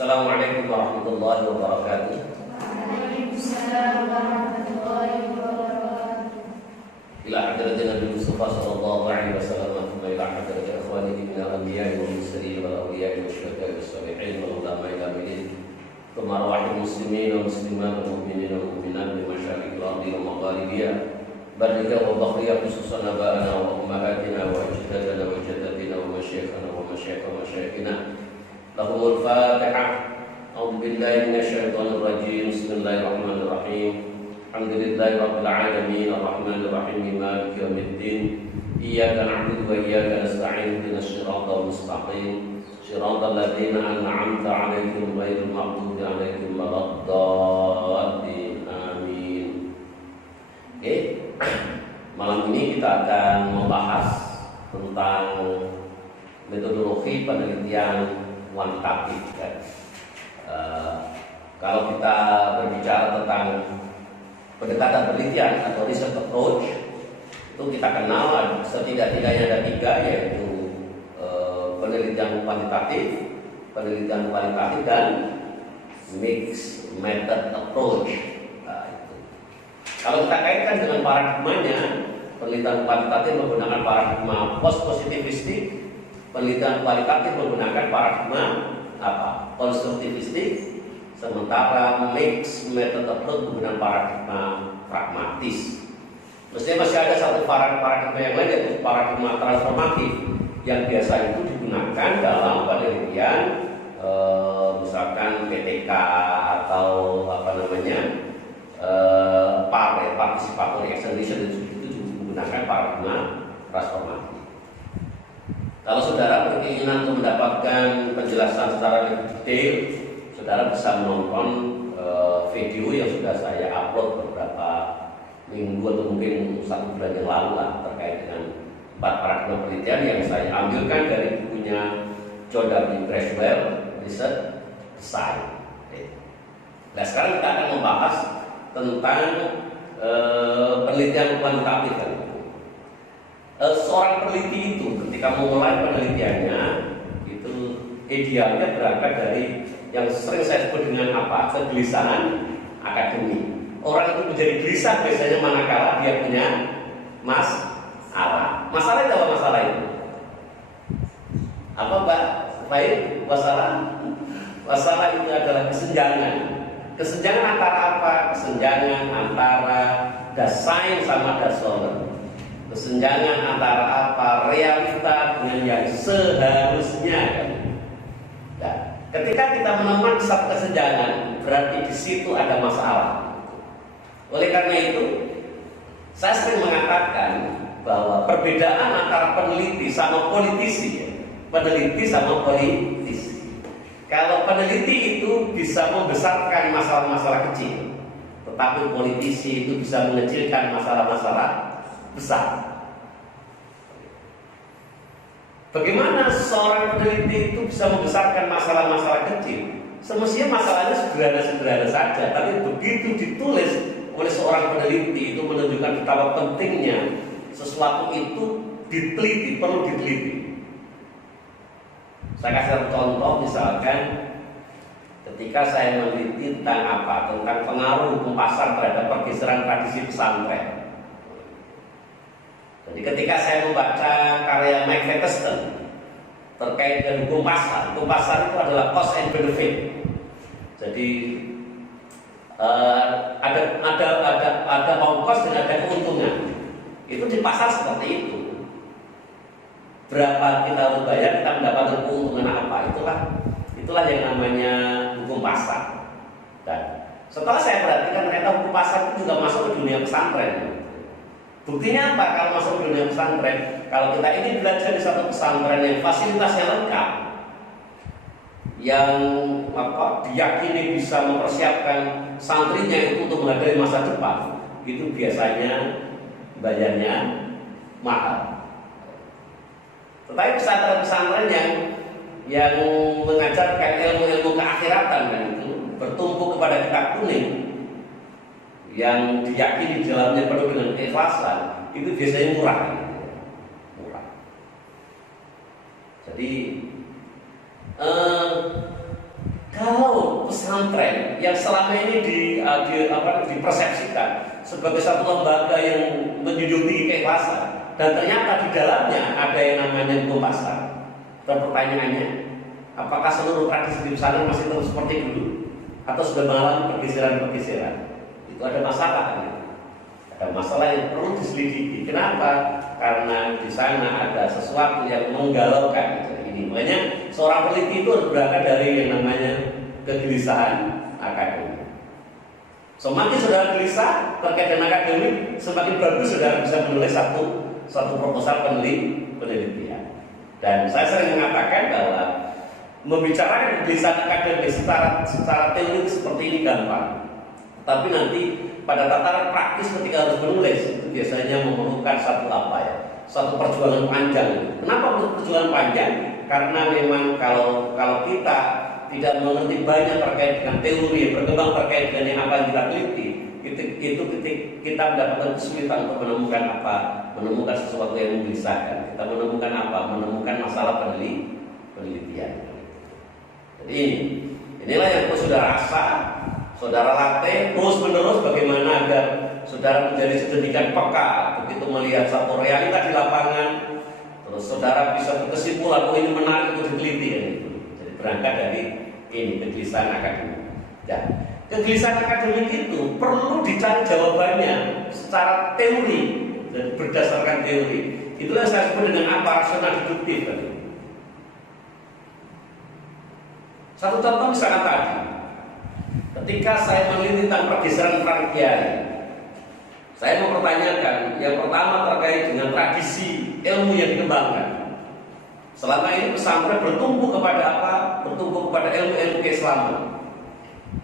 Assalamualaikum warahmatullahi wabarakatuh. Waalaikumsalam warahmatullahi wabarakatuh. Ila hadratin Nabi Mustafa sallallahu alaihi wasallam wa ila hadratin ikhwanihi min al-anbiya'i wal mursalin wal awliya'i wasyuhada'i was-shalihin wal ulama'i al-amilin. Thumma rawahil muslimin wal muslimat wal mu'minin wal mu'minat bi masyariqil ardi wa magharibiha. Barika wa bakhriya khususan aba'ana wa ummahatina wa ajdadana wa jaddatina wa masyayikhana wa masyayikhina. Lahumul Fatihah. A'udzu billahi minasyaitonir rajim. Bismillahirrahmanirrahim. Alhamdulillahi rabbil alamin arrahmanir rahim maliki yaumiddin. Iyyaka na'budu wa iyyaka nasta'in ihdinas siratal mustaqim. Siratal ladzina an'amta 'alaihim ghairil maghdubi 'alaihim waladdallin. Amin. Oke. Malam ini kita akan membahas tentang metodologi penelitian kuantitatif kan. Kalau kita berbicara tentang pendekatan penelitian atau research approach, itu kita kenal setidak-tidaknya ada tiga, yaitu penelitian kuantitatif, penelitian kualitatif, dan mixed method approach. Itu. Kalau kita kaitkan dengan paradigmanya, penelitian kuantitatif menggunakan paradigma post-positivistik, penelitian kualitatif menggunakan paradigma konstruktivistik, sementara mixed method approach menggunakan paradigma pragmatis. Mestinya masih ada satu paradigma yang lain, yaitu paradigma transformatif, yang biasa itu digunakan dalam penelitian misalkan PTK atau participatory extension, itu menggunakan paradigma transformatif. Kalau saudara berkeinginan untuk mendapatkan penjelasan secara lebih detail, saudara bisa menonton video yang sudah saya upload beberapa minggu atau mungkin 1 bulan yang lalu lah, terkait dengan 4 paradigma penelitian yang saya ambilkan dari bukunya John W. Creswell, Research Design. Nah, sekarang kita akan membahas tentang penelitian kuantitatif. Seorang peneliti itu ketika memulai penelitiannya itu idealnya berangkat dari yang sering saya sebut dengan kegelisahan akademik. Orang itu menjadi gelisah biasanya manakala dia punya masalah. Masalah itu apa masalah itu? Apa Pak? Baik, masalah itu adalah kesenjangan. Kesenjangan antara apa? Kesenjangan antara desain sama dasar. Kesenjangan antara apa? Realita dengan yang seharusnya. Nah, ketika kita menemukan satu kesenjangan, berarti di situ ada masalah. Oleh karena itu, saya sering mengatakan bahwa perbedaan antara peneliti sama politisi, peneliti sama politisi. Kalau peneliti itu bisa membesarkan masalah-masalah kecil, tetapi politisi itu bisa mengecilkan masalah-masalah besar. Bagaimana seorang peneliti itu bisa membesarkan masalah-masalah kecil? Semestinya masalahnya sederhana-sederhana saja, tapi begitu ditulis oleh seorang peneliti itu menunjukkan betapa pentingnya sesuatu itu diteliti, perlu diteliti. Saya kasih contoh, misalkan ketika saya meneliti tentang tentang pengaruh hukum pasar terhadap pergeseran tradisi pesantren. Jadi ketika saya membaca karya Mike Fetteston terkait dengan hukum pasar itu adalah cost and benefit. Jadi ada ongkos dan ada keuntungan. Itu di pasar seperti itu. Berapa kita harus bayar, kita mendapatkan keuntungan apa? Itulah yang namanya hukum pasar. Dan setelah saya perhatikan, ternyata hukum pasar itu juga masuk ke dunia pesantren. Buktinya apa? Kalau masuk ke dunia pesantren, kalau kita ini belajar di satu pesantren yang fasilitasnya lengkap, yang diyakini bisa mempersiapkan santrinya itu untuk menghadapi masa depan, itu biasanya bayarnya mahal. Tetapi pesantren-pesantren yang mengajarkan ilmu-ilmu keakhiratan kan itu bertumpu kepada kitab kuning, yang diyakini di dalamnya penuh dengan keikhlasan, itu biasanya murah. Jadi kalau pesantren yang selama ini dipersepsikan sebagai satu lembaga yang menjunjung tinggi keikhlasan, dan ternyata di dalamnya ada yang namanya hukum pasar. Dan pertanyaannya, apakah seluruh tradisi di pesantren masih terus seperti dulu atau sudah mengalami pergeseran-pergeseran? Itu ada masalah kan? Ada masalah yang perlu diselidiki. Kenapa? Karena di sana ada sesuatu yang menggalaukan ini. Makanya seorang peneliti itu harus berangkat dari yang namanya kegelisahan akademik. Semakin saudara gelisah terkait dengan akademik, semakin bagus saudara bisa menulis satu proposal penelitian. Dan saya sering mengatakan bahwa membicarakan kegelisahan akademik secara teori seperti ini gampang, tapi nanti pada tataran praktis ketika harus menulis itu biasanya memerlukan satu perjuangan panjang. Kenapa perjuangan panjang? Karena memang kalau kita tidak mengerti banyak terkait dengan teori berkembang terkait dengan yang apa yang kita teliti, itu kita mendapatkan kesulitan untuk menemukan sesuatu yang menggelisahkan. Kita menemukan masalah penelitian. Jadi inilah yang perlu saudara rasa, saudara latih terus menerus bagaimana agar saudara menjadi sedemikian peka begitu melihat satu realita di lapangan, terus saudara bisa berkesimpulan, oh ini menarik untuk diteliti ya, gitu. Jadi berangkat dari ini kegelisahan akademik. Ya, kegelisahan akademik itu perlu dicari jawabannya secara teori dan berdasarkan teori. Itulah yang saya sebut dengan apa rasional deduktif tadi. Satu contoh misalkan tadi, ketika saya meneliti tentang pergeseran peran kiai, saya mempertanyakan yang pertama terkait dengan tradisi ilmu yang dikembangkan. Selama ini pesantren bertumbuh kepada apa? Bertumbuh kepada ilmu-ilmu keislaman.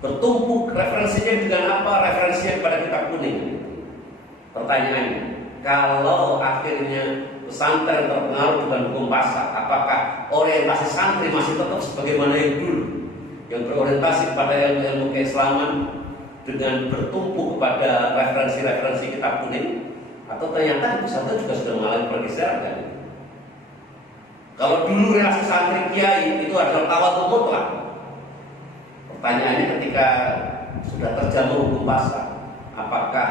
Bertumbuh referensinya dengan apa? Referensinya kepada kitab kuning. Pertanyaannya, kalau akhirnya pesantren terpengaruh dengan hukum pasar, apakah orientasi santri masih tetap sebagaimana yang dulu, yang berorientasi kepada ilmu-ilmu keislaman dengan bertumpu kepada referensi-referensi kitab kuning, atau ternyata pesantren juga sudah mengalami pergeseran kan? Kalau dulu relasi santri kiai itu adalah tawadhu mutlak, pertanyaannya ketika sudah terjamur hukum pasar, apakah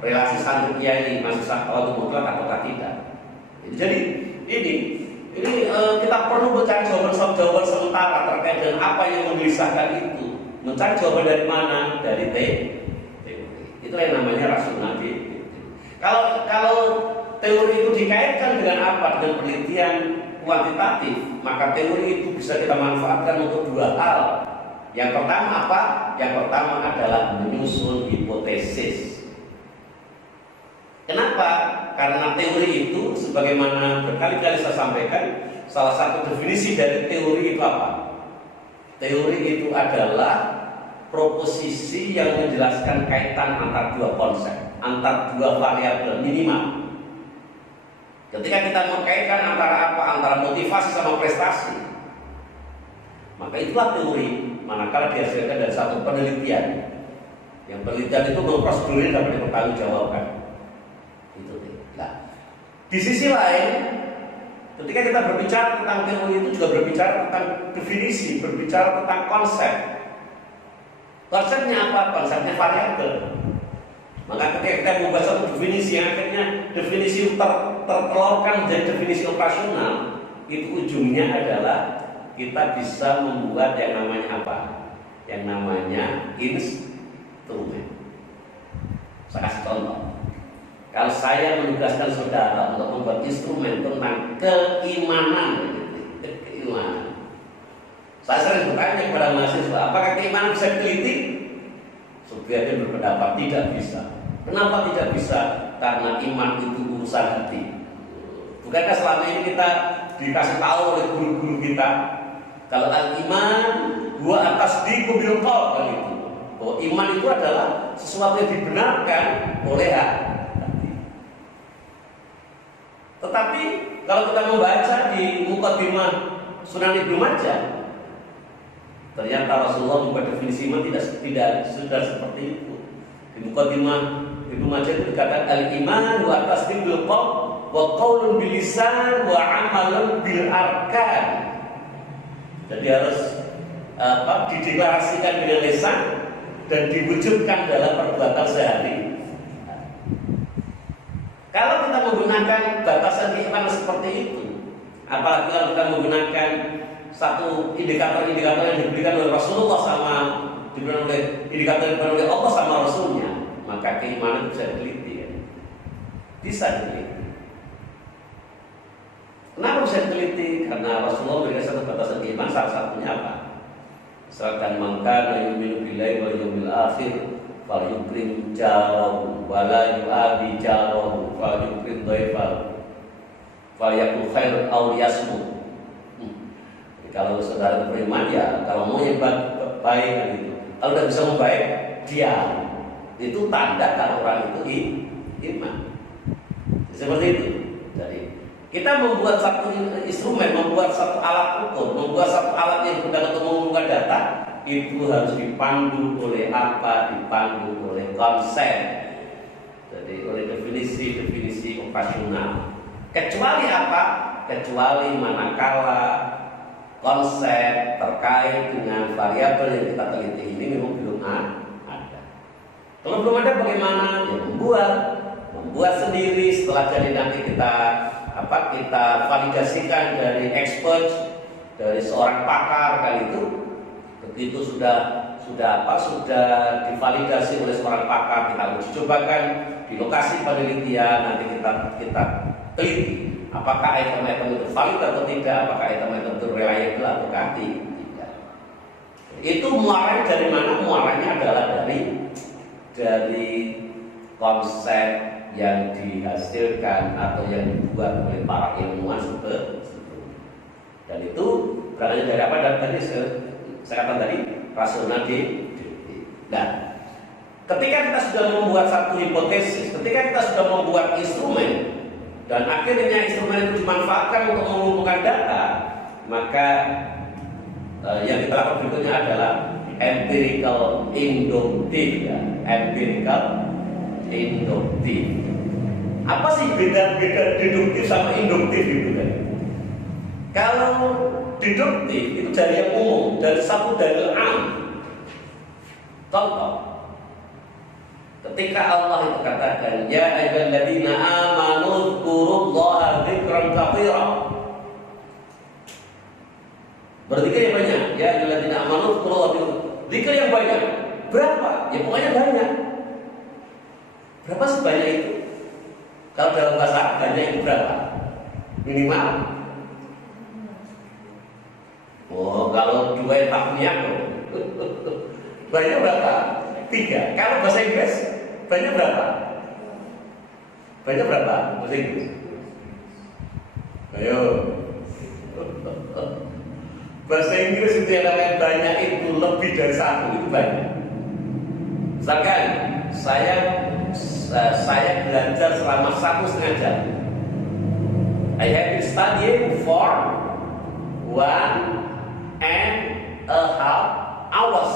relasi santri kiai masih tawadhu mutlak ataukah tidak? Jadi ini kita perlu mencari jawaban sementara terkait dengan apa yang menggelisahkan itu. Mencari jawaban dari mana? Dari teori. Itulah yang namanya rasional. Kalau teori itu dikaitkan dengan apa? Dengan penelitian kuantitatif, maka teori itu bisa kita manfaatkan untuk dua hal. Yang pertama apa? Yang pertama adalah menyusun hipotesis. Kenapa? Karena teori itu sebagaimana berkali-kali saya sampaikan, salah satu definisi dari teori itu apa? Teori itu adalah proposisi yang menjelaskan kaitan antar dua konsep, antar dua variabel minimal. Ketika kita mengkaitkan antara apa? Antara motivasi sama prestasi, maka itulah teori. Manakala dihasilkan dari satu penelitian, yang penelitian itu memprosedurnya dapat dipertanggungjawabkan. Itu. Nah, di sisi lain, ketika kita berbicara tentang teori itu juga berbicara tentang definisi, berbicara tentang konsep. Konsepnya apa? Konsepnya variabel. Maka ketika kita membuat satu definisi yang akhirnya definisi tertelurkan menjadi definisi operasional, itu ujungnya adalah kita bisa membuat yang namanya apa? Yang namanya instrumen. Saya kasih contoh. Kalau saya menugaskan saudara untuk membuat instrumen tentang keimanan, saya sering bertanya kepada mahasiswa, apakah keimanan bisa diteliti? Sebagian berpendapat tidak bisa. Kenapa tidak bisa? Karena iman itu urusan hati. Bukankah selama ini kita dikasih tahu oleh guru-guru kita, kalau al-iman huwa at-tasdiqu bil qalb, itu bahwa iman itu adalah sesuatu yang dibenarkan oleh hati. Tetapi kalau kita membaca di Muqaddimah Sunan Ibnu Majah, ternyata Rasulullah membuat definisi iman tidak sudah seperti itu. Di Muqaddimah Ibnu Majah itu dikatakan al-iman wa tasdiq bil qalb wa qaulun bil lisan wa amalun bil arkan. Jadi harus dideklarasikan dengan lisan dan diwujudkan dalam perbuatan sehari. Kalau kita menggunakan batasan keimanan seperti itu, apalagi kalau kita menggunakan satu indikator-indikator yang diberikan oleh Rasulullah sama diberikan oleh indikator oleh Allah sama Rasulnya, maka keimanan bisa diteliti ya. Bisa diteliti. Kenapa bisa diteliti? Karena Rasulullah memberikan satu batasan keimanan, salah satunya apa? Misalkan mangkana yu'minu billahi wal yawmil akhir falyukrim jarahu wa la yu'adi jarahu falyukrim dhaifahu falyakul khair aw liyasmut. Kalau saudara beriman ya, kalau mau yang baik gitu. Kalau tidak bisa membaik, diam. Itu tanda kalau orang itu iman. Seperti itu. Jadi kita membuat satu instrumen, membuat satu alat ukur, membuat satu alat yang guna untuk mengumpulkan data, itu harus dipandu oleh apa? Dipandu oleh konsep. Jadi oleh definisi operasional. Kecuali apa? Kecuali manakala konsep terkait dengan variabel yang kita teliti ini memang belum ada. Kalau belum ada bagaimana? Ya membuat sendiri. Setelah jadi nanti kita validasikan dari expert, dari seorang pakar kali itu. Begitu sudah divalidasi oleh seorang pakar, kita uji cobakan di lokasi penelitian, nanti kita teliti apakah item-item itu valid atau tidak, apakah item-item itu reliable atau tidak. Itu muaranya dari mana? Muaranya adalah dari konsep yang dihasilkan atau yang dibuat oleh para ilmuwan sebelumnya. Dan itu berasal dari apa? Dan tadi saya katakan tadi rasional deduktif. Nah, ketika kita sudah membuat satu hipotesis, ketika kita sudah membuat instrumen dan akhirnya instrumen itu dimanfaatkan untuk mengumpulkan data, maka yang kita lakukan berikutnya adalah empirical induktif ya, empirical induktif. Apa sih beda deduktif sama induktif itu kan? Kalau deduktif itu dari yang umum, dari satu dalil am. Contoh, ketika Allah itu katakan, ya ayyuhalladzina amanu dzkurullaha dzikran katsira. Berzikir yang banyak, ya ayyuhalladzina amanu dzkurullaha dzikr yang banyak. Berapa? Ya pokoknya banyak. Berapa sebanyak itu? Kalau dalam bahasa banyak itu berapa? Minimal. Oh, kalau dua etapnya banyak berapa? 3. Kalau bahasa Inggris banyak berapa? Banyak berapa bahasa Inggris? Ayo. Bahasa Inggris itu yang namanya banyak itu lebih dari 1 itu banyak. Misalkan saya belajar selama 1,5 jam. I have been studying for 1.5 hours.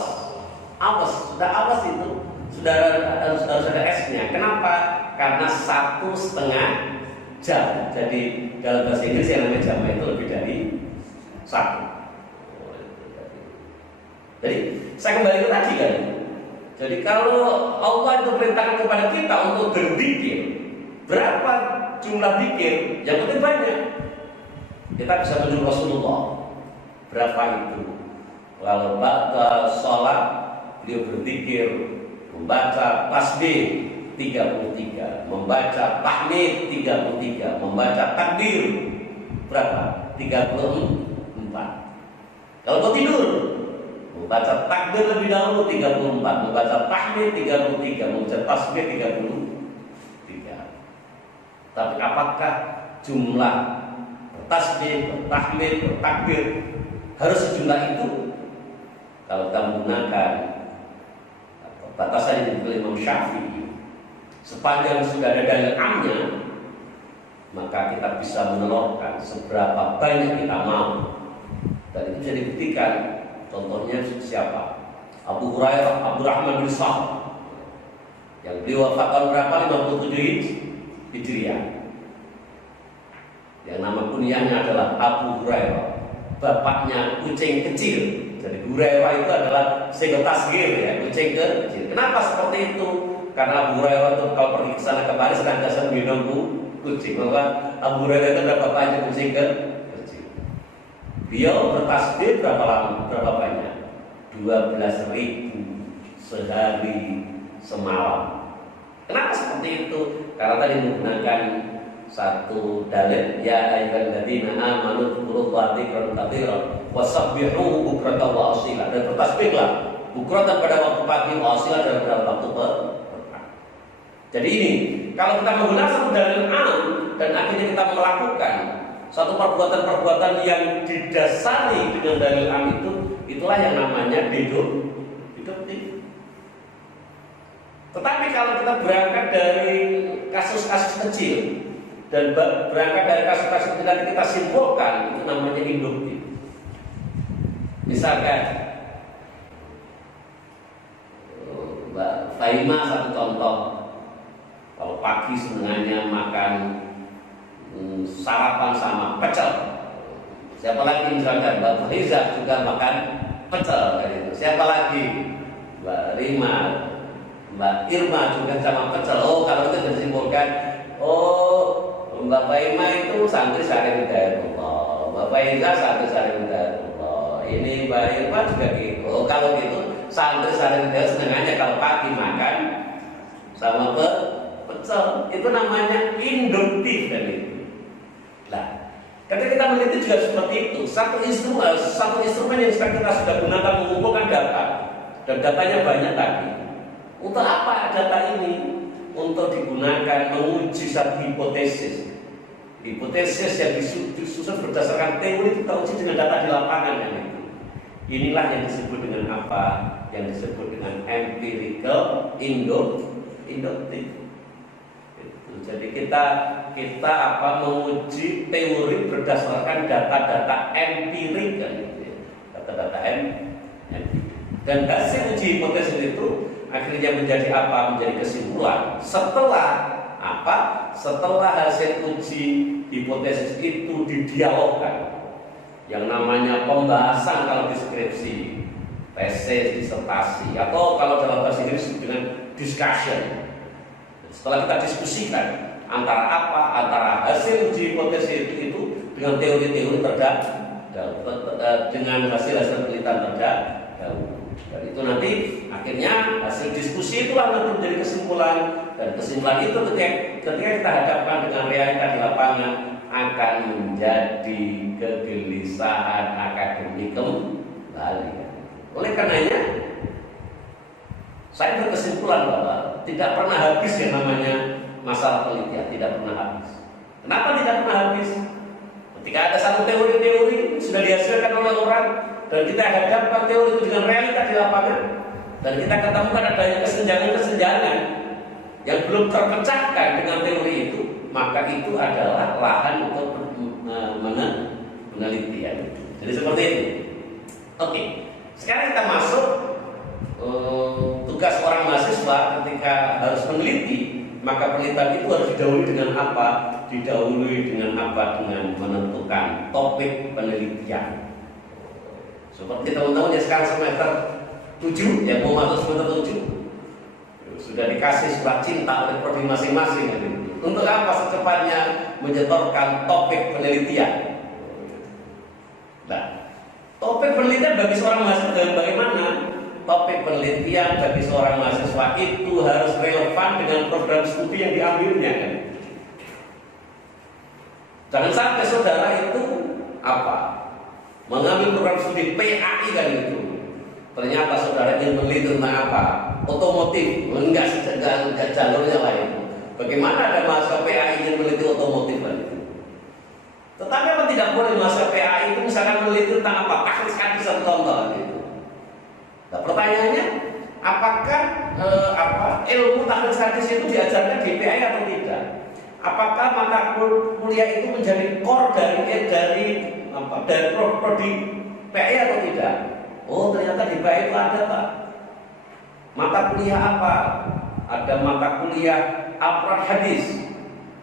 Sudah hours itu sudah harus ada S-nya. Kenapa? Karena 1,5 jam. Jadi dalam bahasa Inggris yang namanya jam itu lebih dari 1. Jadi saya kembali ke tadi kan. Jadi kalau Allah itu perintahkan kepada kita untuk berzikir, berapa jumlah zikir? Yang penting banyak. Kita bisa menunjuk Rasulullah. Berapa itu? Lalu ba'da sholat beliau berzikir, membaca tasbih 33, membaca tahmid 33, membaca takbir berapa? 34. Kalau mau tidur, membaca takbir lebih dahulu 34, membaca tahmid 33, membaca tasbih 33. Tapi apakah jumlah tasbih, tahmid, takbir harus sejumlah itu? Kalau kita menggunakan batasan yang diberi Imam Syafi'i, sepanjang sudah ada dalil amnya, maka kita bisa menelurkan seberapa banyak kita mau. Dan itu bisa dibuktikan. Contohnya siapa? Abu Hurairah, Abdurrahman bin Sakhr, yang beliau wafat tahun berapa? 57 Hijriah. Yang nama kunyahnya adalah Abu Hurairah. Bapaknya kucing kecil. Jadi Abu Hurairah itu adalah single tasghir ya, kucing kecil. Kenapa seperti itu? Karena Abu Hurairah itu kalau pergi ke sana kembali senantiasa minum kucing. Maka Abu Hurairah itu adalah bapaknya kucing kecil. Beliau bertasbih berapa lama? Berapa banyak? 12.000 sehari semalam. Kenapa seperti itu? Karena tadi menggunakan satu dalil, ya ayyuhalladzina amanu dzkurullaha dzikran katsiran wasabbihuhu bukratan wa asila. Dan bertasbihlah bukratan pada waktu pagi, wa asila pada waktu petang. Jadi ini, kalau kita menggunakan satu dalil am dan akhirnya kita melakukan satu perbuatan-perbuatan yang didasari dengan dalil am itu, itulah yang namanya deduktif. Tetapi kalau kita berangkat dari kasus-kasus kecil dan berangkat dari kasus-kasus kecil nanti kita simpulkan, itu namanya induktif. Misalkan Mbak Faima satu contoh, kalau pagi sebenarnya makan sarapan sama pecel. Siapa lagi misalkan Mbak Faiza juga makan pecel kan itu. Siapa lagi? Mbak Rima, Mbak Irma juga sama pecel. Oh, kalau itu disimpulkan, oh Mbak Faima itu santri Syarif Hidayatullah, Mbak Faiza santri Syarif Hidayatullah. Ini Mbak Irma juga gitu. Oh, kalau gitu santri Syarif Hidayatullah senengannya kalau pagi makan sama pecel. Itu namanya induktif kan itu. Nah, ketika kita meneliti juga seperti itu. Satu instrumen yang sekarang kita sudah gunakan mengumpulkan data, dan datanya banyak tadi. Untuk apa data ini? Untuk digunakan menguji satu hipotesis. Hipotesis yang disusun berdasarkan teori kita uji dengan data di lapangan kan itu. Inilah yang disebut dengan apa? Yang disebut dengan empirical induktif. Jadi kita menguji teori berdasarkan data-data empirik kan gitu ya. Data-data empirik. Dan hasil uji hipotesis itu akhirnya menjadi apa? Menjadi kesimpulan. Setelah apa? Setelah hasil uji hipotesis itu didialogkan. Yang namanya pembahasan kalau di skripsi, tesis, disertasi, atau kalau dalam bahasa Inggris dengan discussion. Setelah kita diskusikan antara apa? Antara hasil uji hipotesis itu dengan teori-teori dengan hasil-hasil penelitian terdahulu. Dan itu nanti akhirnya hasil diskusi itulah nanti menjadi kesimpulan, dan kesimpulan itu ketika kita hadapkan dengan realita di lapangan akan menjadi kegelisahan akademik kembali. Oleh karenanya saya berkesimpulan bahwa tidak pernah habis yang namanya masalah penelitian, tidak pernah habis. Kenapa tidak pernah habis? Ketika ada satu teori-teori sudah dihasilkan oleh orang dan kita hadapkan teori itu dengan realita di lapangan, dan kita ketemukan adanya kesenjangan-kesenjangan yang belum terpecahkan dengan teori itu, maka itu adalah lahan untuk penelitian. Jadi seperti itu. Oke, sekarang kita masuk tugas orang mahasiswa ketika harus meneliti. Maka penelitian itu harus didahului dengan apa? Didahului dengan apa? Dengan menentukan topik penelitian. Seperti teman-teman ya sekarang semester 7, yang mau masuk semester 7 sudah dikasih surat cinta oleh prodi masing-masing. Untuk apa secepatnya menyetorkan topik penelitian? Nah, topik penelitian bagi seorang mahasiswa bagaimana? Topik penelitian bagi seorang mahasiswa itu harus relevan dengan program studi yang diambilnya kan. Jangan sampai saudara itu mengambil program studi PAI kan itu. Ternyata saudara ingin meneliti tentang apa? Otomotif, enggak jalurnya lain. Bagaimana ada mahasiswa PAI ingin meneliti otomotif kan itu? Tetapi apa tidak boleh mahasiswa PAI itu misalkan meneliti tentang apa? Taklis kaki satu contoh gitu. Nah, pertanyaannya, apakah ilmu taklis hadis itu diajarkan di PAI atau tidak? Apakah mata kuliah itu menjadi core dari prodi PAI atau tidak? Oh, ternyata di PAI itu ada Pak. Mata kuliah apa? Ada mata kuliah Alquran hadis,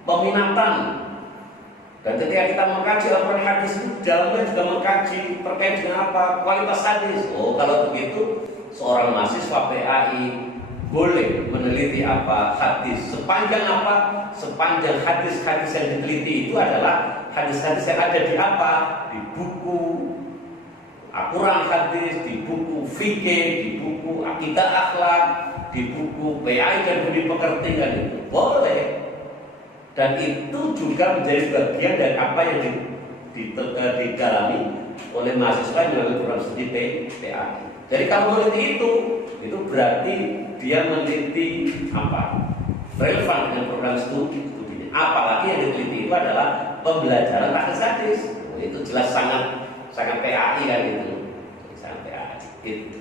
peminatan, Dan ketika kita mengkaji Al-Quran hadis itu, dalamnya juga mengkaji terkait dengan apa? Kualitas hadis. Oh, kalau begitu seorang mahasiswa PAI boleh meneliti apa hadis. Sepanjang apa? Sepanjang hadis-hadis yang diteliti itu adalah hadis-hadis yang ada di apa? Di buku Al-Quran hadis, di buku fikih, di buku akidah akhlak, di buku PAI dan budi pekerti kan itu. Boleh. Dan itu juga menjadi bagian dari apa yang didalami oleh mahasiswa yang melalui program studi PAI. Jadi kalau meneliti itu berarti dia meneliti apa? Relevan dengan program studinya. Apalagi yang diteliti itu adalah pembelajaran hadis. Itu jelas sangat PAI kan itu. Sangat PAI. Gitu.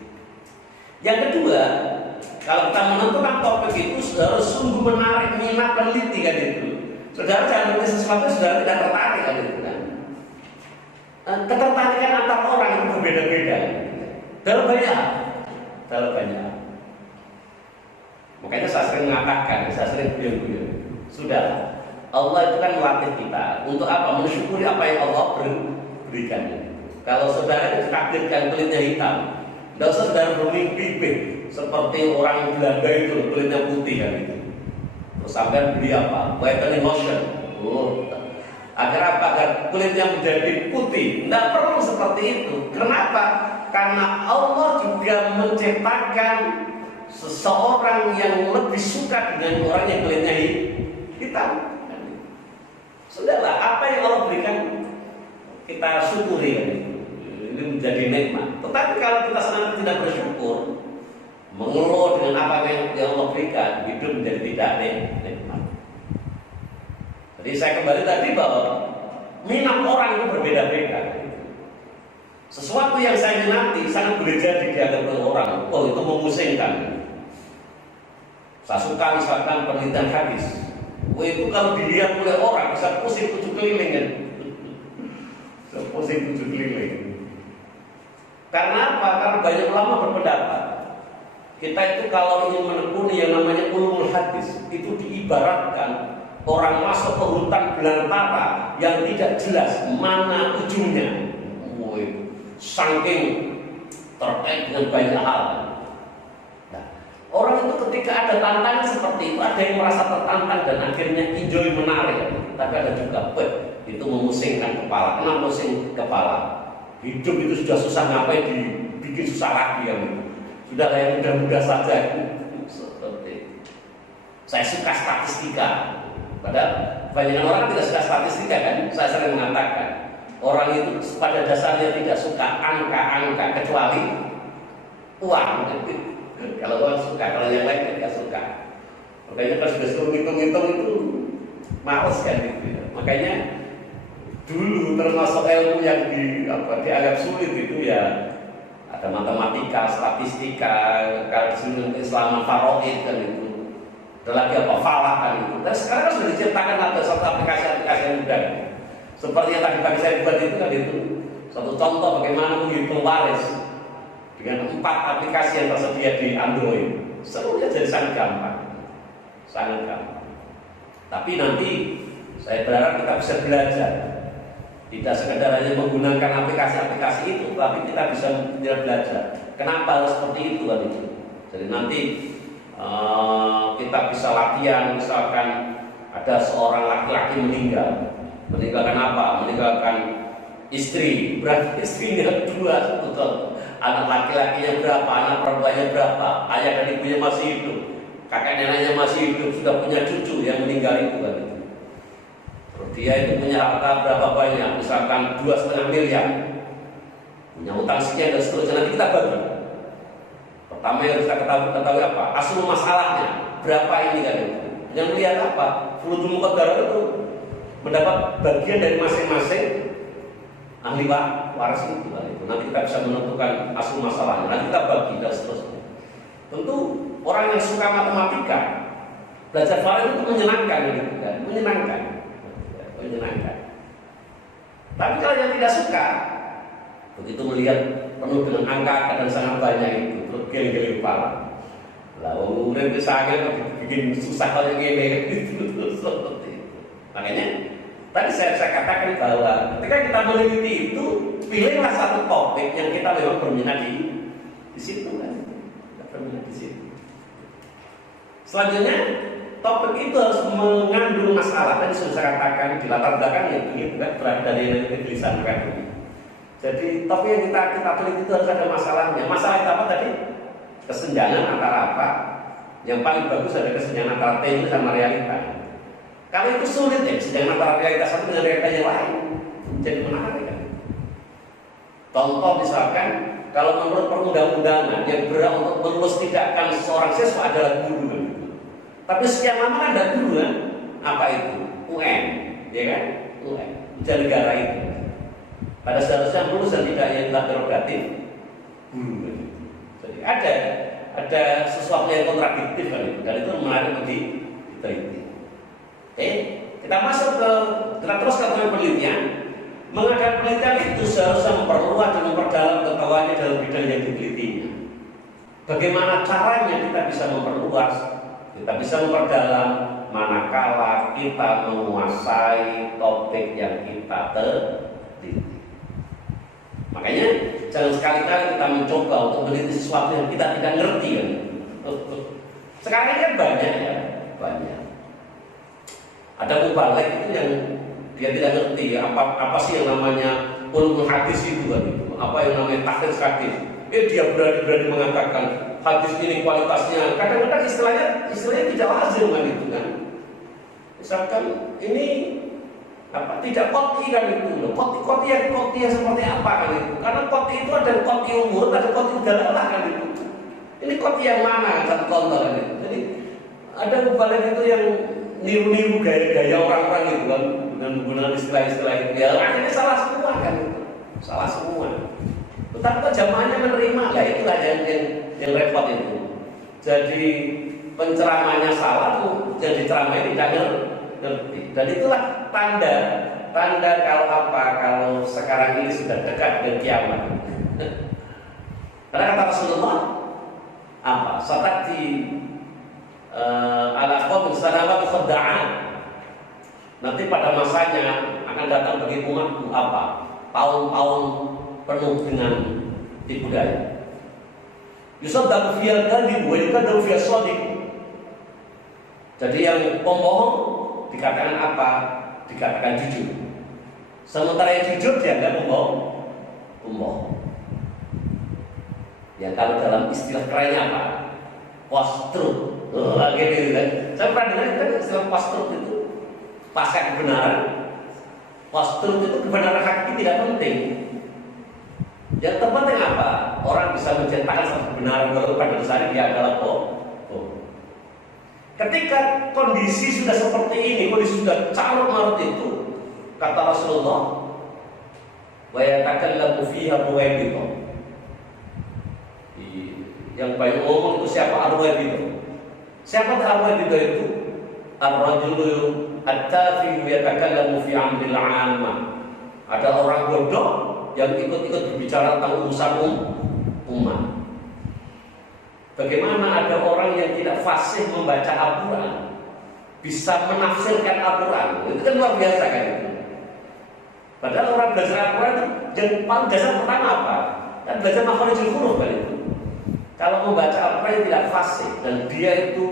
Yang kedua, kalau kita menentukan topik itu harus sungguh menarik minat peneliti kan itu. Saudara jangan menulis sesuatu saudara tidak tertarik kan itu kan. Ketertarikan antar orang itu berbeda-beda. Dalam banyak. Makanya saya sering mengatakan, saya sering bilang, sudah Allah itu kan melatih kita untuk apa? Mensyukuri apa yang Allah berikan. Kalau saudara itu ditakdirkan kulitnya hitam, tidak usah saudara bermimpi seperti orang Belanda itu kulitnya putih kan itu. Terus sampai beli apa? Whitening lotion. Agar apa? Agar kulitnya menjadi putih. Tidak perlu seperti itu. Kenapa? Karena Allah juga menciptakan seseorang yang lebih suka dengan orang yang kulitnya hitam. Sudahlah, apa yang Allah berikan kita syukuri kan itu. Ini menjadi nikmat. Tetapi kalau kita senang tidak bersyukur, mengeluh dengan apa yang Allah berikan, hidup menjadi tidak nikmat. Jadi saya kembali tadi bahwa minat orang itu berbeda-beda. Sesuatu yang saya minati sangat boleh jadi dianggap oleh orang, oh itu memusingkan. Saya suka misalkan penelitian hadis. Oh itu kalau dilihat oleh orang bisa pusing 7 keliling kan? Bisa pusing 7 keliling. Karena apa? Karena banyak ulama berpendapat kita itu kalau ingin menekuni yang namanya ulumul hadis itu diibaratkan orang masuk ke hutan belantara yang tidak jelas mana ujungnya. Saking terkait dengan banyak hal. Nah, orang itu ketika ada tantangan seperti itu, ada yang merasa tertantang dan akhirnya enjoy menarik. Tapi ada juga itu memusingkan kepala. Kenapa memusing kepala? Hidup itu sudah susah, ngapain dibikin susah lagi ya? Sudah yang mudah-mudah saja. Seperti saya suka statistika. Padahal banyak orang tidak suka statistika kan? Saya sering mengatakan orang itu pada dasarnya tidak suka angka-angka kecuali uang. Kalau uang suka, kalau yang lain tidak suka. Makanya pas sudah hitung-hitung itu males kan gitu. Makanya dulu termasuk ilmu yang dianggap sulit itu ya ada matematika, statistika, kajian Islam, faraid kan itu. Ada lagi apa falak kan itu. Dan sekarang sudah diciptakan ada satu aplikasi-aplikasi yang mudah. Seperti yang tadi saya buat itu kan itu satu contoh bagaimana menghitung waris dengan 4 aplikasi yang tersedia di Android. Semuanya jadi sangat gampang. Tapi nanti saya berharap kita bisa belajar. Tidak sekedar hanya menggunakan aplikasi-aplikasi itu, tapi kita bisa belajar. Kenapa harus seperti itu kan itu? Jadi nanti kita bisa latihan, misalkan ada seorang laki-laki meninggalkan apa? Meninggalkan istri, berarti istrinya 2, betul. Anak laki-lakinya berapa? Anak perempuannya berapa? Ayah dan ibunya masih hidup, kakek neneknya masih hidup, sudah punya cucu yang meninggal itu kan. Terus dia itu punya harta berapa banyak? Misalkan 2,5 miliar, punya utang sekian dan seterusnya. Nanti kita bagi. Pertama yang harus kita ketahui apa? Asal masalahnya berapa ini kan itu. Yang melihat apa? Furudul muqaddarah itu mendapat bagian dari masing-masing ahli waris itu. Nanti kita bisa menentukan asal masalahnya. Nanti kita bagi dan seterusnya. Tentu orang yang suka matematika belajar farid itu menyenangkan, gitu kan? Menyenangkan. Tapi kalau yang tidak suka, begitu melihat penuh dengan angka dan sangat banyak itu, terus geli-geli kepala. Lalu udah sangat bikin susah kalau yang ini gitu. Makanya Tadi saya katakan bahwa ketika kita meneliti itu, pilihlah satu topik yang kita memang berminat di situ kan. Kita berminat di situ. Selanjutnya, topik itu harus mengandung masalah. Tadi sudah saya katakan di latar belakangnya begitu kan, berada dari kegelisahan ini. Jadi topik yang kita teliti itu harus ada masalahnya. Masalah itu apa tadi? Kesenjangan antara apa? Yang paling bagus ada kesenjangan antara teori sama realita. Kalau itu sulit ya, kesenjangan antara realitas satu dengan realita yang lain, jadi menarik kan? Contoh misalkan, kalau menurut perundang-undangan yang berhak untuk melulus tidakkan seorang siswa adalah guru kan? Tapi sekian lama kan ada guru kan? Apa itu? UN, ya kan? UN, ujian negara itu. Pada seharusnya lulus dan tidak yang prerogatif guru. Jadi ada sesuatu yang kontradiktif kan itu, dan itu menarik untuk diteliti. Oke, kita terus ke penelitian. Mengadakan penelitian itu seharusnya memperluas dan memperdalam pengetahuannya dalam bidang yang ditelitinya. Bagaimana caranya kita bisa memperluas, kita bisa memperdalam manakala kita menguasai topik yang kita teliti. Makanya jangan sekali-kali kita mencoba untuk meneliti sesuatu yang kita tidak ngerti kan. Sekarang kan banyak ya, banyak. Ada mubalik itu yang dia tidak ngerti apa sih yang namanya ulumul hadis itu kan itu. Apa yang namanya tahdits hadis. Dia berani mengatakan hadis ini kualitasnya. Kadang-kadang istilahnya tidak lazim kan itu kan. Misalkan ini tidak qot'i kan itu. Qot'i yang seperti apa kan itu? Karena qot'i itu ada qot'i umur, ada qot'i dalalah kan itu. Ini qot'i yang mana kan contoh kan itu. Jadi ada mubalik itu yang niru-niru gaya-gaya orang-orang itu kan, dan menggunakan istilah-istilah itu. Ya akhirnya salah semua kan itu. Salah semua. Tetapi kok jamaahnya menerima, lah itulah yang repot itu. Jadi penceramahnya salah tuh, jadi ceramahnya tidak ngerti. Dan itulah tanda kalau sekarang ini sudah dekat dengan kiamat. Karena kata Rasulullah apa? Satati ala qawmin sanawat khadda'an. Nanti pada masanya akan datang bagi umatku apa? Tahun-tahun penuh dengan tipu daya. Yusaddaqu fiyal kadhib wa yukadzdzab fiyas shadiq. Jadi yang pembohong dikatakan apa? Dikatakan jujur. Sementara yang jujur dianggap pembohong. Ya kalau dalam istilah kerennya apa? Post-truth. Gitu kan. Saya pernah dengar kan istilah post-truth itu pasca kebenaran. Post-truth itu kebenaran hakiki tidak penting. Yang terpenting apa? Orang bisa menciptakan satu kebenaran walaupun pada dasarnya dia adalah ketika kondisi sudah seperti ini, kondisi sudah carut marut itu, kata Rasulullah, wa yatakallamu fiha ruwaybidha. Yang banyak ngomong itu siapa? Ar-ruwaybidha. Siapa ar-ruwaybidha itu? Ar-rajulu at-tafihu yatakallamu fi amril 'ammah. Ada orang bodoh yang ikut-ikut berbicara tentang urusan umat. Bagaimana ada orang yang tidak fasih membaca Al-Quran bisa menafsirkan Al-Quran? Itu kan luar biasa kan itu. Padahal orang belajar Al-Quran itu yang paling dasar pertama apa? Kan belajar makharijul huruf kan itu. Kalau membaca Al-Quran yang tidak fasih dan dia itu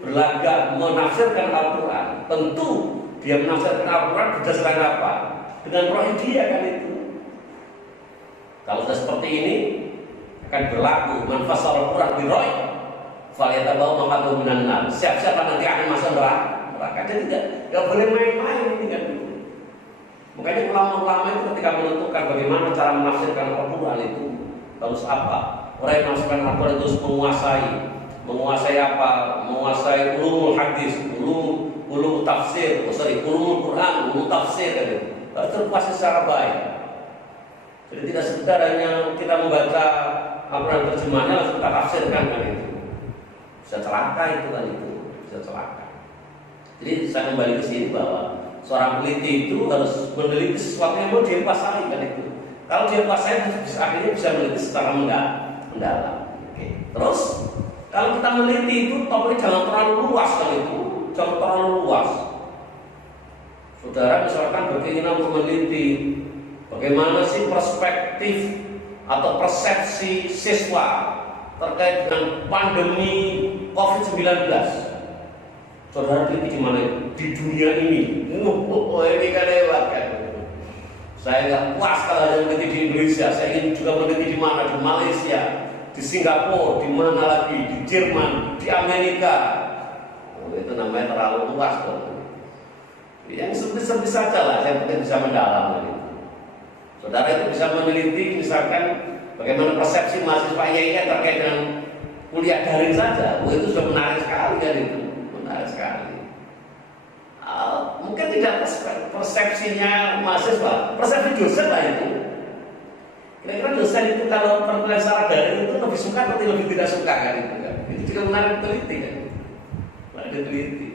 berlagak menafsirkan Al-Quran, tentu dia menafsirkan Al-Quran berdasarkan apa? Dengan roh dia kan itu. Kalau sudah seperti ini akan berlaku manfasal Al-Quran bi roh falyatabawwa maq'adahu minan nar. Siap-siap nanti akan masuk neraka. Jadi tidak boleh main-main ini kan. Makanya ulama-ulama itu ketika menentukan bagaimana cara menafsirkan Al-Quran itu harus apa? Orang yang menafsirkan Al-Quran itu harus menguasai apa? Menguasai ulumul hadis, ulum tafsir, ulumul Quran, ulum tafsir kan itu. Harus terkuasai secara baik. Jadi tidak sekedar hanya kita membaca Al-Quran terjemahnya langsung kita tafsirkan kan itu. Bisa celaka itu kan itu, bisa celaka. Jadi saya kembali ke sini bahwa seorang peneliti itu harus meneliti sesuatu yang mau dia kuasai kan itu. Kalau dia kuasai akhirnya bisa meneliti secara mendalam. Oke. Terus kalau kita meneliti itu topiknya jangan terlalu luas kan itu, jangan terlalu luas. Saudara misalkan berkeinginan untuk meneliti bagaimana sih perspektif atau persepsi siswa terkait dengan pandemi COVID-19. Saudara teliti di mana itu? Di dunia ini. Ini kan hebat kan. Saya nggak puas kalau hanya meneliti di Indonesia. Saya ingin juga meneliti di mana? Di Malaysia, di Singapura, di mana lagi? Di Jerman, di Amerika. Itu namanya terlalu luas dong. Yang sebisa saja lah, saya penting bisa mendalam gitu. Saudara itu bisa meneliti misalkan bagaimana persepsi mahasiswa IAIN terkait dengan kuliah daring saja. Itu sudah menarik sekali kan itu, menarik sekali. Mungkin tidak persepsinya mahasiswa, persepsi dosen lah itu. Kira-kira dosen itu kalau perkuliahan secara daring itu lebih suka atau lebih tidak suka kan itu kan? Itu juga menarik teliti kan, menarik teliti.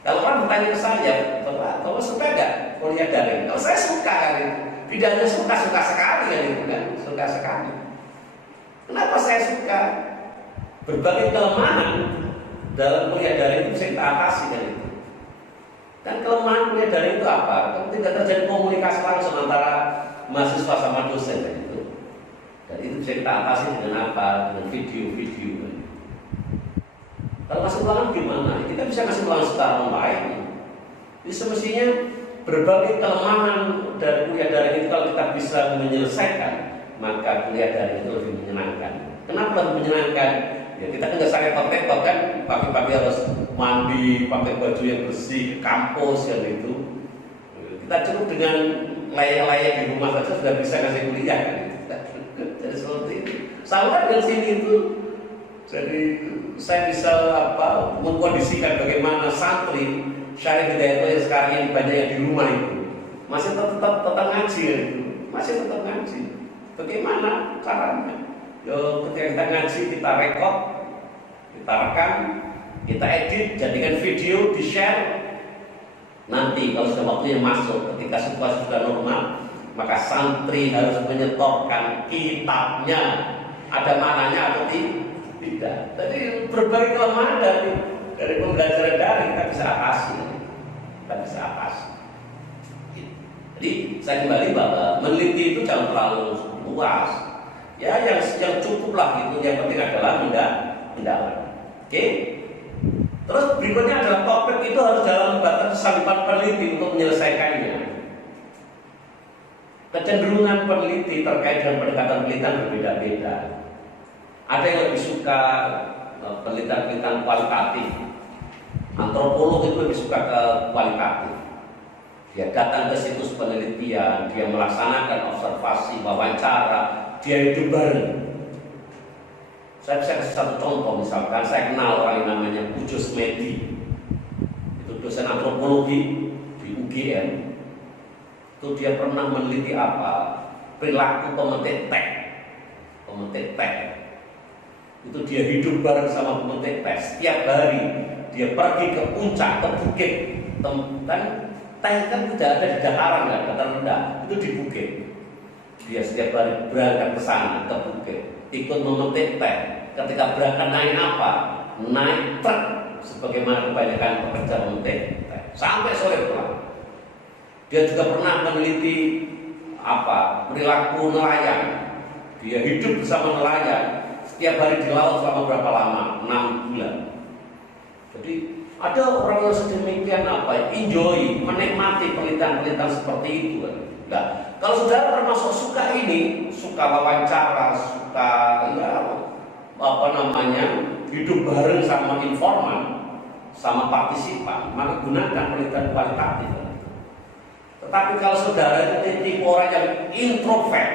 Kalau orang bertanya ke saya, Bapak suka nggak kuliah daring? Kalau saya suka kan itu. Bidangnya suka sekali kan itu kan, suka sekali. Kenapa saya suka? Berbagai kelemahan dalam kuliah daring itu bisa kita atasi kan itu. Dan kelemahan kuliah daring itu apa? Kalau tidak terjadi komunikasi langsung antara mahasiswa sama dosen kan itu. Dan itu bisa kita atasi dengan apa? Dengan video-video kan. Kalau ngasih ulangan gimana? Kita bisa ngasih ulangan secara online. Jadi semestinya berbagai kelemahan dari kuliah daring itu kalau kita bisa menyelesaikan, maka kuliah daring itu lebih menyenangkan. Kenapa lebih menyenangkan? Ya kita kan nggak saya repot-repot kan, pagi-pagi harus mandi, pakai baju yang bersih, ke kampus kan itu. Kita cukup dengan layak-layak di rumah saja sudah bisa ngasih kuliah kan. Jadi seperti itu. Sama dengan sini itu. Jadi saya bisa mengkondisikan bagaimana santri Syarif Hidayat yang sekarang ini banyak yang di rumah itu masih tetap ngaji ya itu, masih tetap ngaji. Bagaimana caranya? Yo, ketika kita ngaji kita rekod, kita rekam, kita edit, jadikan video, di share. Nanti kalau sudah waktunya masuk, ketika situasi sudah normal, maka santri harus menyetorkan kitabnya. Ada maknanya atau tidak? Jadi berbagai kelemahan dari pembelajaran daring kita bisa atasi. Jadi saya kembali bahwa meneliti itu jangan terlalu luas. Ya yang cukup lah gitu. Yang penting adalah mendalam. Oke? Terus berikutnya adalah topik itu harus dalam batas kesanggupan peneliti untuk menyelesaikannya. Kecenderungan peneliti terkait dengan pendekatan penelitian berbeda-beda. Ada yang lebih suka penelitian kualitatif. Antropolog itu lebih suka ke kualitatif. Dia datang ke situs penelitian, dia melaksanakan observasi, wawancara, dia hidup bareng. Saya bisa kasih satu contoh, misalkan saya kenal orang yang namanya Pujo Smedi. Itu dosen antropologi di UGM. Itu dia pernah meneliti apa? Perilaku pemetik teh. Itu dia hidup bareng sama pemetik teh. Setiap hari dia pergi ke puncak, ke bukit. Dan teh kan tidak ada di dataran, dataran rendah. Itu di bukit. Dia setiap hari berangkat ke sana, ke bukit, ikut memetik teh. Ketika berangkat naik apa? Naik truk. Sebagaimana kebanyakan pekerja memetik teh. Sampai sore pulang. Dia juga pernah meneliti perilaku nelayan. Dia hidup bersama nelayan. Setiap hari di laut selama berapa lama? 6 bulan. Jadi ada orang yang sedemikian enjoy, menikmati penelitian-penelitian seperti itu. Nah, kalau saudara termasuk suka ini, suka wawancara, suka hidup bareng sama informan, sama partisipan, maka gunakan penelitian kualitatif. Tetapi kalau saudara itu tipe orang yang introvert,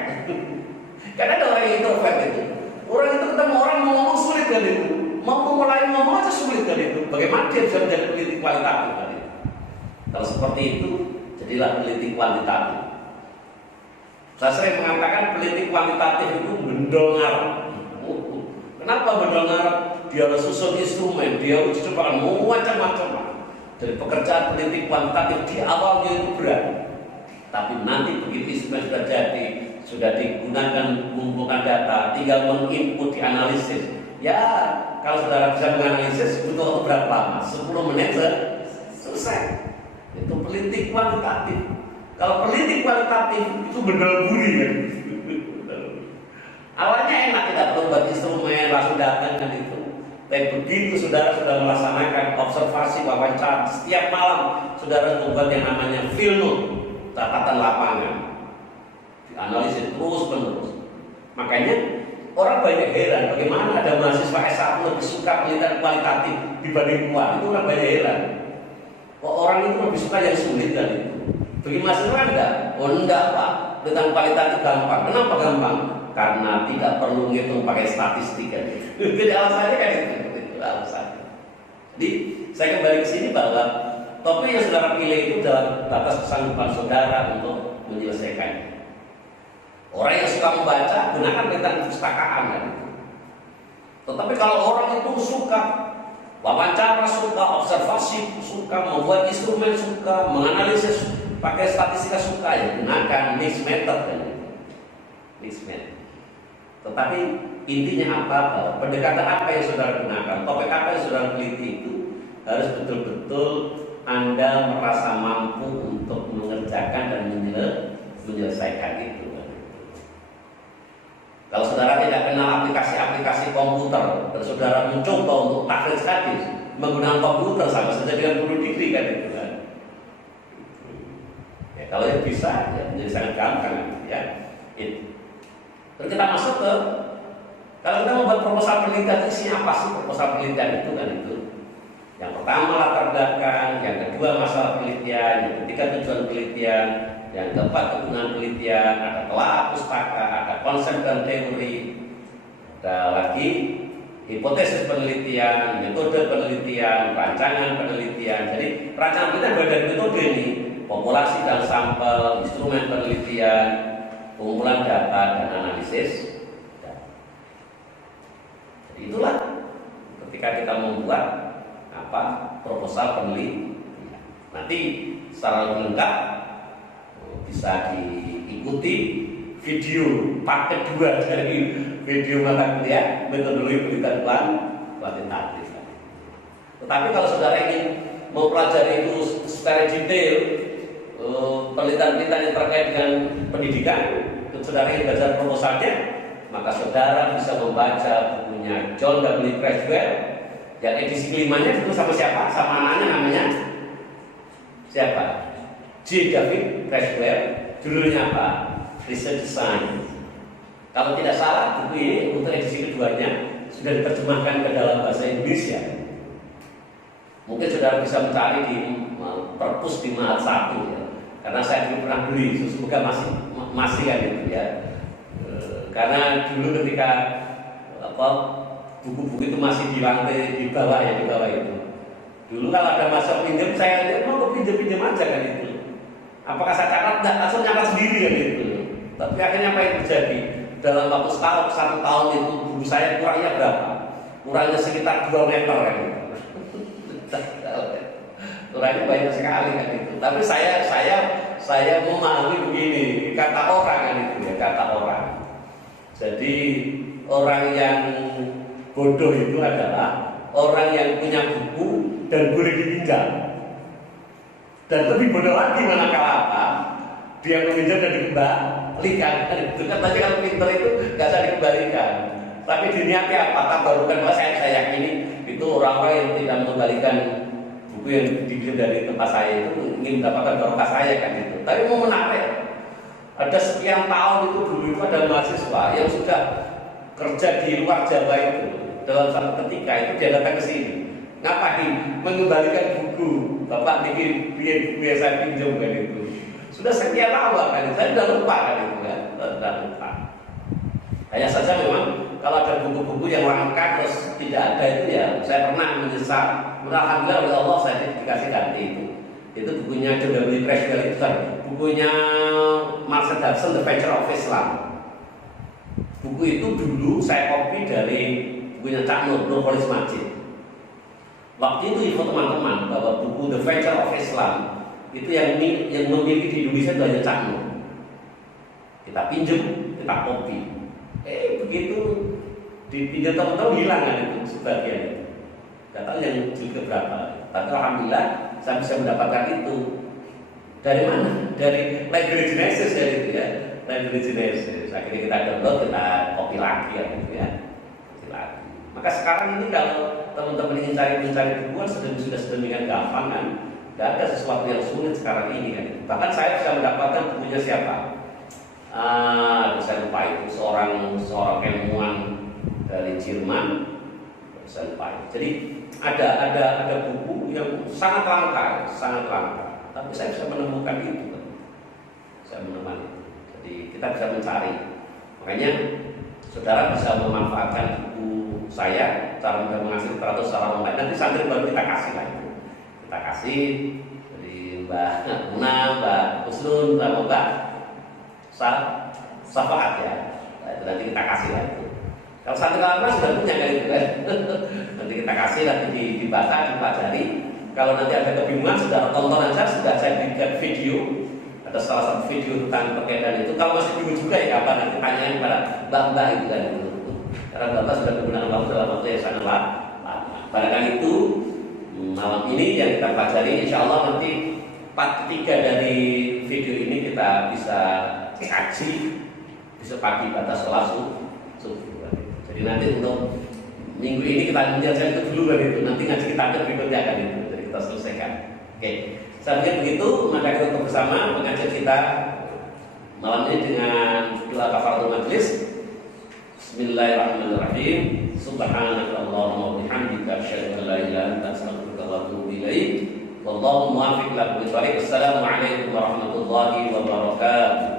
karena ada orang yang introvert itu. Orang itu ketemu orang mau ngomong sulit kan itu, mau mulai ngomong aja sulit kan itu. Bagaimana dia bisa menjadi peneliti kualitatif kan itu? Kalau seperti itu, jadilah peneliti kuantitatif. Saya sering mengatakan peneliti kuantitatif itu mendongar. Kenapa mendongar? Dia harus susun instrumen, dia uji coba macam-macam. Dari pekerjaan peneliti kuantitatif di awalnya itu berat, tapi nanti begitu instrumen sudah jadi, sudah digunakan mengumpulkan data, tinggal menginput, dianalisis. Ya, kalau saudara bisa menganalisis butuh waktu berapa lama? 10 menit selesai. Itu peneliti kualitatif. Kalau peneliti kualitatif itu benar gurih kan. Awalnya enak, tidak perlu buat instrumen, langsung datang kan itu. Tapi begitu saudara sudah melaksanakan observasi wawancara, setiap malam saudara membuat yang namanya field note, catatan lapangan, dianalisis terus menerus. Makanya orang banyak heran bagaimana ada mahasiswa S1 lebih suka penelitian kualitatif dibanding kual. Itu orang banyak heran. Kok orang itu lebih suka yang sulit kan itu? Bagi mahasiswa enggak? Oh enggak Pak, penelitian kualitatif gampang. Kenapa gampang? Karena tidak perlu ngitung pakai statistik kan. Jadi alasannya kan itu alasannya. Jadi saya kembali ke sini bahwa topik yang saudara pilih itu dalam batas kesanggupan saudara untuk menyelesaikannya. Orang yang suka membaca gunakan penelitian perpustakaan kan itu. Tetapi kalau orang itu suka wawancara, suka observasi, suka membuat instrumen, suka menganalisis pakai statistika, suka ya gunakan mixed method kan itu. Mixed method. Tetapi intinya apa? Pendekatan apa yang saudara gunakan, topik apa yang saudara teliti itu harus betul-betul Anda merasa mampu untuk mengerjakan dan menyelesaikan itu. Kalau saudara tidak kenal aplikasi-aplikasi komputer dan saudara mencoba untuk takhrij hadis menggunakan komputer, sama saja dengan guru dikri kan itu kan. Ya, kalau yang bisa ya menjadi sangat gampang ya. Itu. Terus kita masuk ke, kalau kita membuat proposal penelitian, isinya apa sih proposal penelitian itu kan itu? Yang pertama latar belakang, yang kedua masalah penelitian, yang ketiga tujuan penelitian, yang keempat kegunaan penelitian, ada telaah pustaka, ada konsep dan teori, ada lagi hipotesis penelitian, metode penelitian, rancangan penelitian. Jadi rancangan penelitian berada di metode ini, populasi dan sampel, instrumen penelitian, pengumpulan data dan analisis. Jadi itulah ketika kita membuat proposal penelitian. Nanti secara lebih lengkap bisa diikuti video part kedua dari video mata kuliah metodologi penelitian kuantitatif. Tetapi kalau saudara ingin mempelajari itu secara detail, penelitian-penelitian yang terkait dengan pendidikan, saudara ingin belajar proposalnya, maka saudara bisa membaca bukunya John W. Creswell yang edisi kelimanya itu sama siapa? Sama anaknya namanya siapa? J. David Creswell. Judulnya apa? Research Science. Kalau tidak salah buku ini untuk edisi keduanya sudah diterjemahkan ke dalam bahasa Indonesia. Mungkin saudara bisa mencari di perpus di Mahat 1 ya. Karena saya dulu pernah beli, semoga masih kan itu ya. Karena dulu ketika buku-buku itu masih di lantai di bawah ya, di bawah itu. Dulu kalau ada masa pinjam, saya lihat mau pinjam aja kan itu. Apakah saya catat? Tidak, langsung nyatat sendiri kan itu. Tapi akhirnya apa yang terjadi? Dalam waktu setahun, 1 tahun itu buku saya kurangnya berapa? Kurangnya sekitar 2 meter kan itu. Kurangnya banyak sekali kan itu. Tapi saya memahami begini, kata orang kan itu ya, kata orang. Jadi orang yang bodoh itu adalah orang yang punya buku dan boleh dipinjam. Dan lebih bodoh lagi manakala apa? Dia meminjam dan dikembalikan. Itu kan tadi kalau pinter itu nggak bisa dikembalikan. Tapi diniatnya apa? Tabarukan. Saya yakini itu orang-orang yang tidak mengembalikan buku yang dikirim dari tempat saya itu ingin mendapatkan barokah saya kan itu. Tapi mau menarik. Ada sekian tahun itu dulu itu ada mahasiswa yang sudah kerja di luar Jawa itu. Dalam satu ketika itu dia datang ke sini. Ngapain? Mengembalikan buku. Bapak bikin buku yang saya pinjam kan itu. Sudah sekian lama kan, saya sudah lupa kan itu kan. Sudah lupa. Hanya saja memang kalau ada buku-buku yang langka terus tidak ada itu ya, saya pernah menyesal. Alhamdulillah oleh Allah saya dikasih ganti itu. Itu bukunya John W. Creswell itu kan, bukunya Marcel Dodson, The Future of Islam. Buku itu dulu saya copy dari bukunya Cak Nur Kholis Majid. Waktu itu info teman-teman bahwa buku The Future of Islam itu yang memiliki di Indonesia itu hanya Cak Nur. Kita pinjam, kita copy. Begitu dipinjam teman-teman hilang kan itu sebagian itu. Gak tahu yang jilid berapa. Tapi alhamdulillah saya bisa mendapatkan itu Dari mana? Dari library Genesis dari itu ya. Library Genesis. Akhirnya kita download, kita copy lagi ya gitu ya. Copy lagi. Maka sekarang ini kalau teman-teman ingin mencari bukuan sudah sedemikian gampang kan. Tidak ada sesuatu yang sulit sekarang ini kan. Bahkan saya bisa mendapatkan bukunya siapa? Saya lupa itu seorang ilmuwan dari Jerman. Saya lupa. Jadi ada buku yang sangat langka. Tapi saya bisa menemukan itu. Saya menemukan itu. Jadi kita bisa mencari. Makanya saudara bisa memanfaatkan buku saya cara menghasilkan 100 secara online. Nanti santri baru kita kasih lagi. Kita kasih dari Mbak Muna, Mbak Uslun, Mbak Safaat ya. Nah, itu nanti kita kasih lagi. Kalau santri lama sudah punya kan itu kan. Nanti kita kasih nanti dibaca, dipelajari. Kalau nanti ada kebingungan sudah tonton aja, sudah saya bikin video. Ada salah satu video tentang perkaitan itu. Kalau masih bingung juga ya apa nanti tanyain pada Mbak itu kan. Karena Mbak sudah menggunakan waktu dalam waktu yang sangat lama. Barangkali itu malam ini yang kita pelajari, insya Allah nanti part ketiga dari video ini kita bisa kaji besok pagi batas sholat subuh. Jadi nanti untuk minggu ini kita menjelaskan itu dulu kan itu. Nanti ngaji kita akan berikutnya kan itu. Jadi kita selesaikan. Oke. Saya pikir begitu. Maka kita untuk bersama mengajar kita malam ini dengan doa kafaratul majlis. Bismillahirrahmanirrahim. Subhanakallahumma wa bihamdika asyhadu an la ilaha illa anta astaghfiruka wa atubu ilaik. Wallahu muwaffiq ila aqwamit thoriq. Assalamualaikum warahmatullahi wabarakatuh.